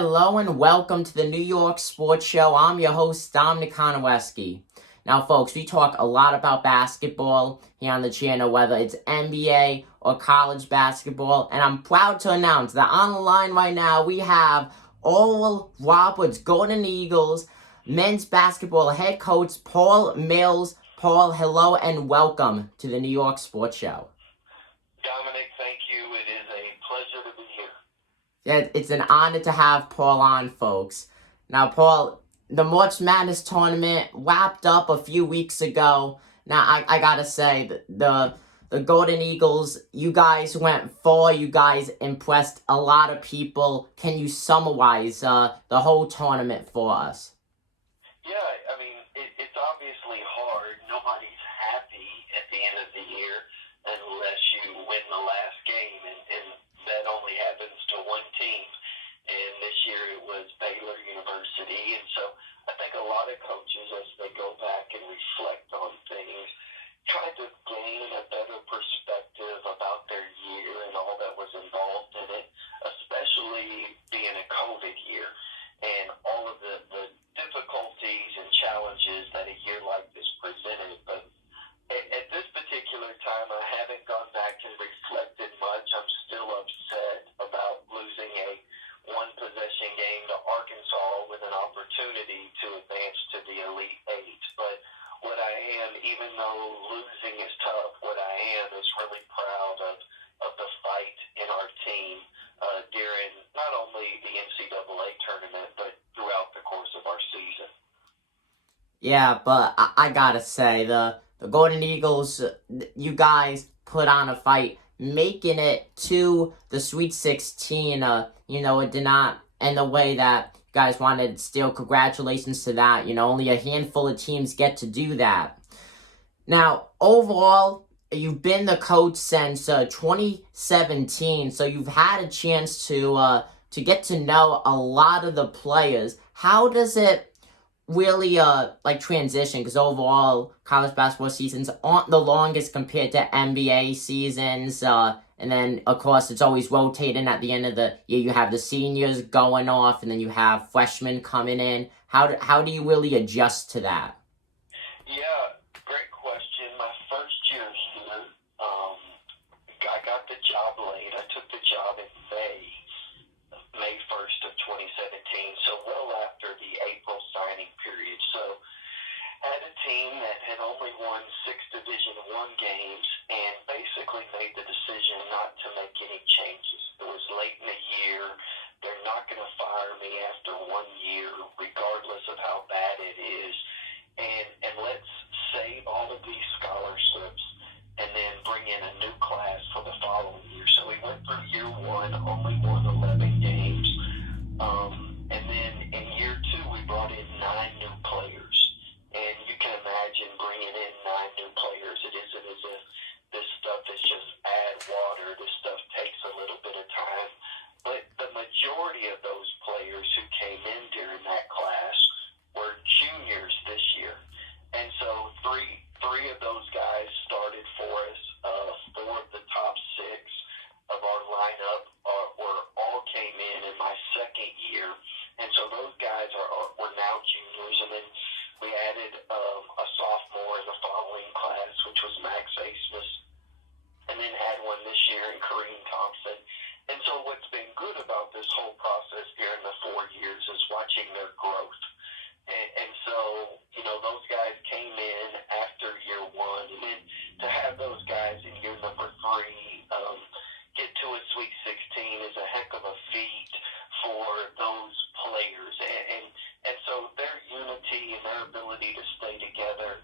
Hello and welcome to the New York Sports Show. I'm your host, Dominic Konowski. Now, folks, we talk a lot about basketball here on the channel, whether it's NBA or college basketball. And I'm proud to announce that on the line right now, we have Oral Roberts, Golden Eagles, men's basketball head coach Paul Mills. Paul, hello and welcome to the New York Sports Show. Dominic, thank you. It is a pleasure to be here. Yeah, it's an honor to have Paul on, folks. Now, Paul, the March Madness tournament wrapped up a few weeks ago. Now, I gotta say, the Golden Eagles, you guys went far. You guys impressed a lot of people. Can you summarize the whole tournament for us? Yeah, I mean, it's obviously hard. Nobody's happy at the end of the year unless you win the last game, and that only happens to one team. And this year it was Baylor University, and so I think a lot of coaches, as they go back and reflect on things, try to gain a better perspective about their year and all that was involved in it, especially being a COVID year and all of the difficulties and challenges that a year like this presented. But at this particular time, I haven't gone back and reflected much. I'm still upset about losing a one-possession game to Arkansas with an opportunity to advance to the Elite Eight. But what I am, even though losing is tough, what I am is really proud of the fight in our team during not only the NCAA tournament, but throughout the course of our season. Yeah, but I gotta say, the Golden Eagles, you guys put on a fight, making it to the Sweet 16. It did not end the way that you guys wanted. Still, congratulations to that. Only a handful of teams get to do that. Now, overall, you've been the coach since 2017, so you've had a chance to get to know a lot of the players. How does it really transition? Because overall, college basketball seasons aren't the longest compared to NBA seasons. And then, of course, it's always rotating at the end of the year. You have the seniors going off, and then you have freshmen coming in. How do you really adjust to that? Yeah, great question. My first year here, I got the job late. I took the job in May 1st of 2017, so well after the April signing period. So I had a team that had only won 6 Division I games and basically made the decision not to make any changes. It was late in the year. They're not going to fire me after 1 year, regardless of how bad it is. And let's save all of these scholarships and then bring in a new class for the following year. So we went through year 1, only won 11 games. And then in year 2, we brought in 9 new players. And you can imagine bringing in 9 new players. It isn't as if this stuff is just add water. This stuff takes a little bit of time. But the majority of those players who came in during that class were juniors this year. And so three of those guys started for us. 4 of the top 6 of our lineup all came in my second year. And so those guys were now juniors. And then we added a sophomore in the following class, which was Max Asmus, and then had one this year in Kareem Thompson. And so what's been good about this whole process during the 4 years is watching their growth. And so, those guys came in after year 1, and then to have those guys in year number 3 get to a Sweet 16 is a heck of a feat for those players. And so their unity and their ability to stay together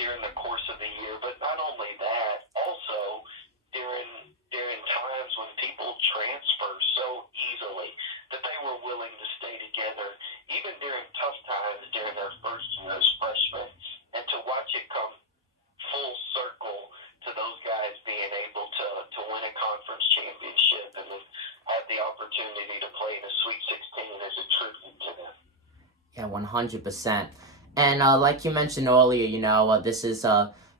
during the course of the year, but not only that, also during times when people transfer so easily, that they were willing to stay together, even during tough times during their first year as freshmen, and to watch it come full circle to those guys being able to win a conference championship and then have the opportunity to play in a Sweet 16 as a tribute to them. Yeah, 100%. And like you mentioned earlier, this is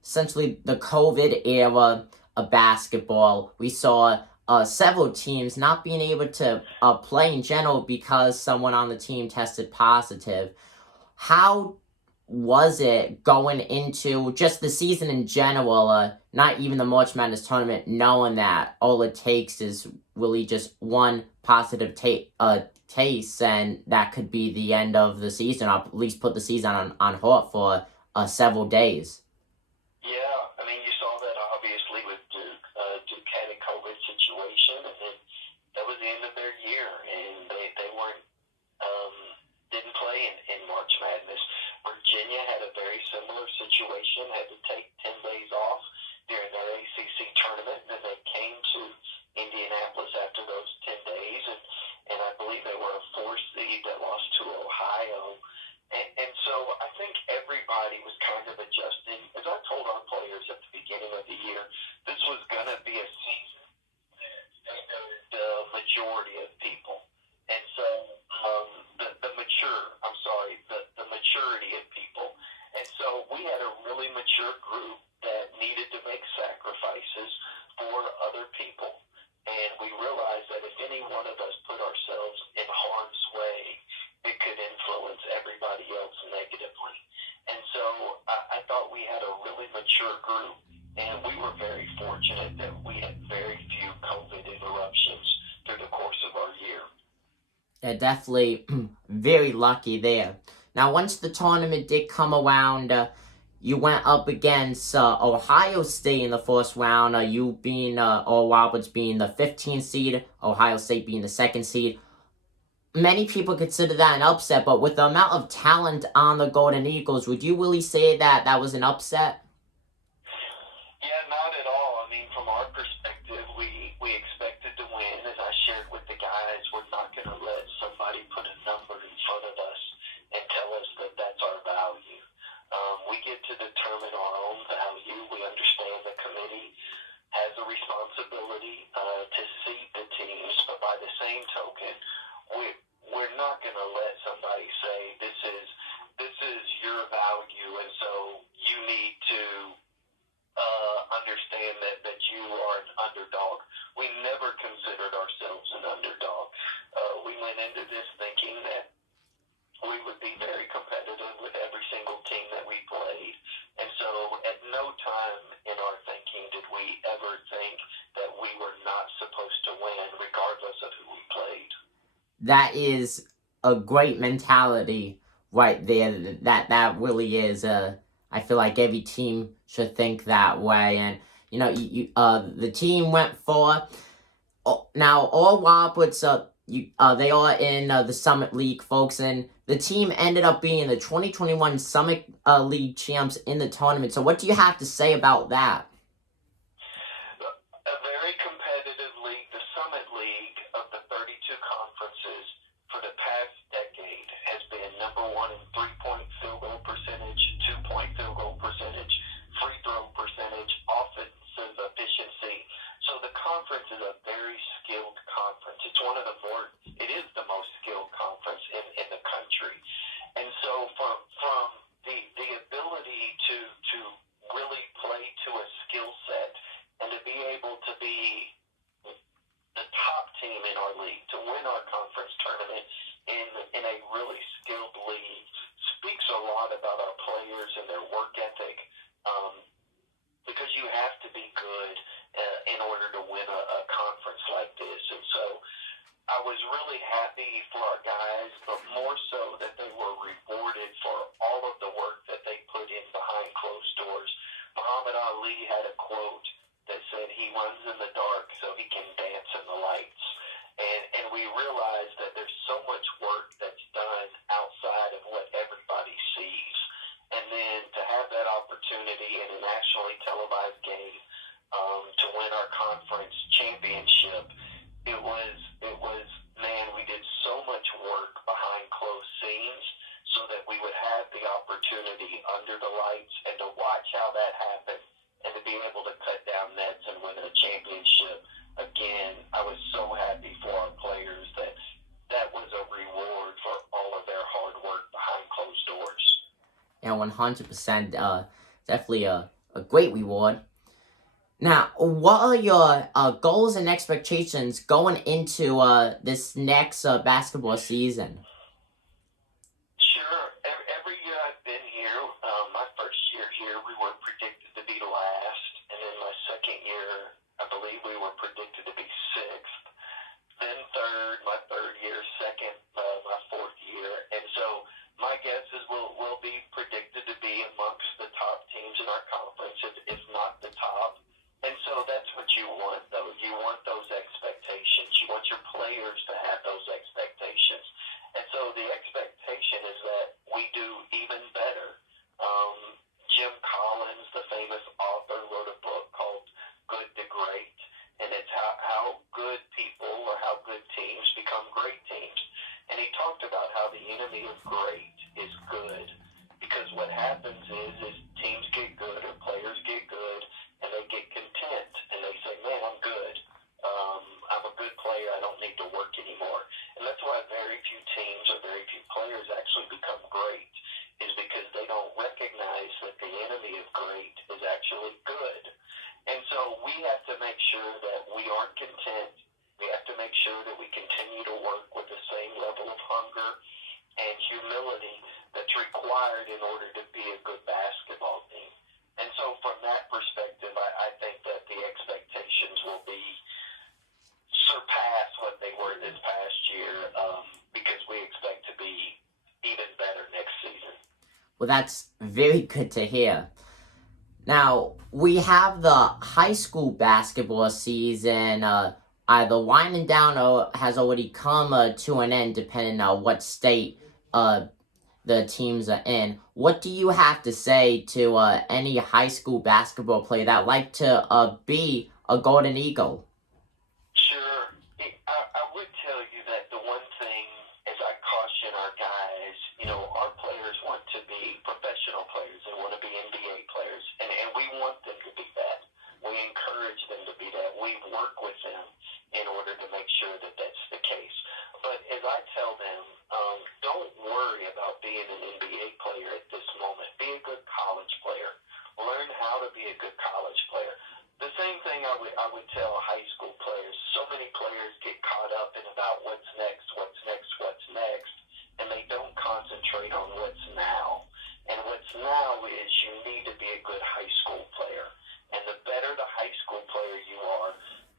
essentially the COVID era of basketball. We saw several teams not being able to play in general because someone on the team tested positive. How was it going into just the season in general, not even the March Madness tournament, knowing that all it takes is really just one positive taste, and that could be the end of the season, or at least put the season on halt for several days? Yeah, I mean, you saw that obviously with Duke. Duke had a COVID situation, and then that was the end of their year, and they weren't didn't play in March Madness. Virginia had a very similar situation, had to take 10 days off during their ACC tournament, and then they came to Indianapolis after those 10 days, and I believe they were a 4 seed that lost to Ohio. And so I think everybody was kind of adjusting. As I told our players at the beginning of the year, this was going to be a season that favored the majority of people. And so the maturity of people. And so we had a really mature group that needed to make sacrifices for other people. And we realized that if any one of us put ourselves in harm's way, it could influence everybody else negatively. And so I thought we had a really mature group, and we were very fortunate that we had very few COVID interruptions through the course of our year. Yeah, definitely very lucky there. Now, once the tournament did come around, you went up against Ohio State in the first round, you being, Oral Roberts being the 15th seed, Ohio State being the 2nd seed. Many people consider that an upset, but with the amount of talent on the Golden Eagles, would you really say that that was an upset? Yeah, not at all. I mean, from our perspective, we expected to win. As I shared with the guys, we're not going to let somebody put a number in front of us and tell us that that's our value. We get to determine our own value. We understand the committee has a responsibility to seed the teams, but by the same token, we're not going to let somebody say this is your value, and so you need to understand that you are an underdog. We never considered ourselves an underdog. We went into this thinking that we would be very competitive with every single team that we played. And so at no time in our thinking did we ever think that we were not supposed to win, regardless of who we played. That is a great mentality right there. That really is. I feel like every team should think that way. And, the team went for... Now, Oral Roberts, they are in the Summit League, folks, and the team ended up being the 2021 Summit League champs in the tournament. So what do you have to say about that? A very competitive league. The Summit League of the 32 conferences for the past decade has been number one in 3-point field goal percentage, 2-point field goal percentage, free throw percentage, offensive efficiency. So the conference is a very skilled conference. It is the most skilled conference in the country. And so from the ability to really play to a skill set and to be able to be the top team in our league, to win our conference tournament in a really skilled league, speaks a lot about our players and their work ethic, because you have to be good in order to win a conference like this. And so I was really happy for our guys, but more so that they were rewarded for all of the work that they put in behind closed doors. Muhammad Ali had a quote that said he runs in the dark so he can dance in the lights. And we realized that there's so much work that's done outside of what everybody sees. And then to have that opportunity in a nationally televised game to win our conference championship, it was, man, we did so much work behind closed scenes so that we would have the opportunity under the lights and to watch how that happened and to be able to cut down nets and win a championship. Again, I was so happy for our players that was a reward for all of their hard work behind closed doors. Yeah, 100%. Definitely a great reward. Now, what are your goals and expectations going into this next basketball season? Sure. Every year I've been here, my first year here, we were predicted to be last, and then my second year, I believe we were predicted to be sixth. Then third, my third year, second, my fourth year, and so my guess is we'll be predicted to be amongst the top teams in our conference, if not the top. And so that's what you want, though. You want those expectations. You want your players to have those expectations. And so the expectation is that we do even better. Jim Collins, the famous author, wrote a book called Good to Great, and it's how good people or how good teams become great teams. And he talked about how the enemy of great is good, because what happens is teams get good or players get good, and they get content, and they say, man, I'm good. I'm a good player. I don't need to work anymore. And that's why very few teams or very few players actually become great, is because they don't recognize that the enemy of great is actually good. And so we have to make sure that we aren't content. We have to make sure that we continue to work with the same level of hunger and humility that's required in order to be a good basketball team. And so from that perspective, I think that the expectations will be surpass what they were this past year, because we expect to be even better next season. Well, that's very good to hear. Now, we have the high school basketball season either winding down or has already come to an end, depending on what state the teams are in. What do you have to say to any high school basketball player that like to be a Golden Eagle? Sure. I would tell you that the one thing, as I caution our guys, our players want to be professional players. They want to be NBA players, and we want them to be that. We encourage them to be that. We work with them in order to make sure that that's the case. But as I tell them, don't worry about being an NBA player at this moment. Be a good college player. Learn how to be a good college player. The same thing I would tell high school players. So many players get caught up in about what's next, and they don't concentrate on what's now. And what's now is you need to be a good high school player. And the better the high school player you are,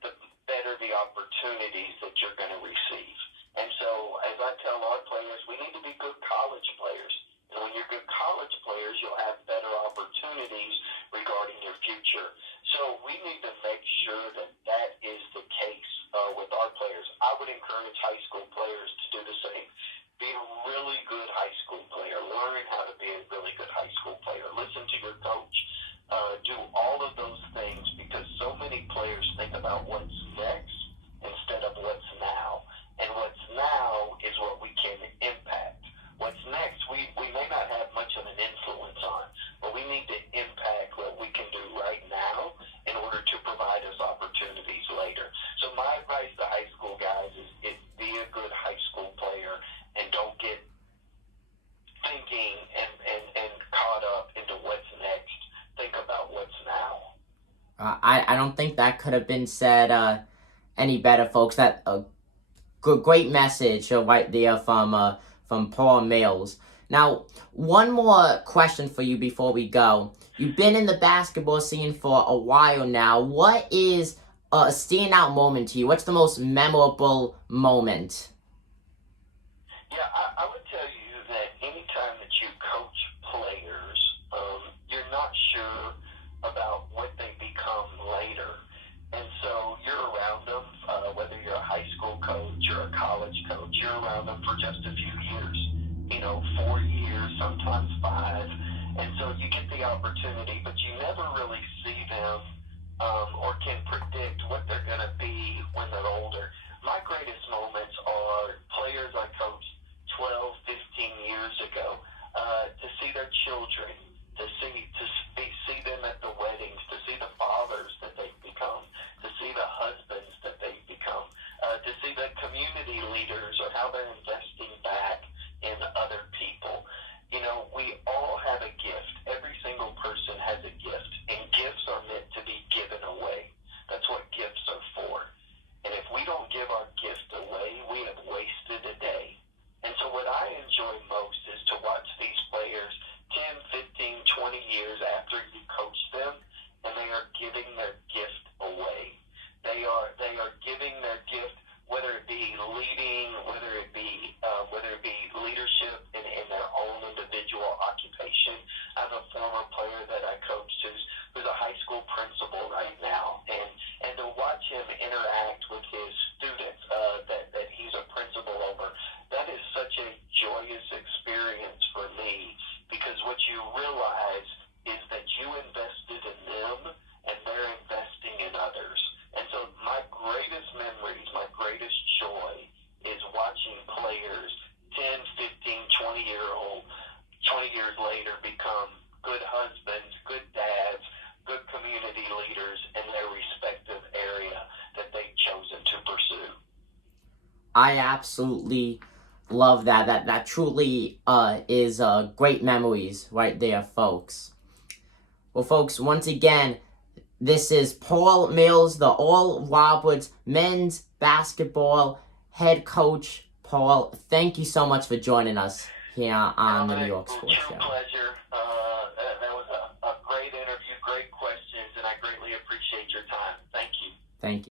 the better the opportunities that you're going to receive. And so, as I tell our players, we need to be good college players. And when you're good college players, you'll have better opportunities regarding your future. So we need to make sure that that is the case with our players. I would encourage high school players to do the same. Be a really good high school player. Learn how to be a really good high school player. Listen to your coach. Do all of those things, because so many players think about what's next instead of what's now. And what's now is what we can impact. What's next, we may not have much of an influence on, but we need to impact what we can do right now in order to provide us opportunities later. So my advice to high school guys is be a good high school player and don't get thinking and caught up into what's next. Think about what's now. I don't think that could have been said any better, folks. That great message right there from Paul Mills. Now, one more question for you before we go. You've been in the basketball scene for a while now. What is a standout moment to you? What's the most memorable moment? Yeah, I would tell you that anytime that you coach players, you're not sure about what they become later. And so you're around them, whether you're a high school coach or a college coach, you're around them for just a few years, 4 years, sometimes 5. And so you get the opportunity, but you never really see them or can predict what they're going to be when they're older. My greatest moments are players I coached 12, 15 years ago, to see their children, to see them at the weddings, to see the fathers that they've become, to see the husbands that they've become, to see the community leaders or how they're investing back in other people. We all have a gift. Every single person has a gift, and gifts are meant to be given away. giving their gift away. They are giving their gift, whether it be leading, whether it be leadership in their own individual occupation. I have a former player that I coached who's a high school principal right now, and to watch him interact with his students that he's a principal over, that is such a joyous experience for me, because what you realize is that you invested in them and they're investing in others. And so my greatest memories, my greatest joy is watching players 10, 15, 20 years later become good husbands, good dads, good community leaders in their respective area that they've chosen to pursue. I absolutely love that. That truly is great memories right there, folks. Well, folks, once again, this is Paul Mills, the Oral Roberts men's basketball head coach. Paul, thank you so much for joining us here on the New York Sports Show. True pleasure. That was a great interview, great questions, and I greatly appreciate your time. Thank you. Thank you.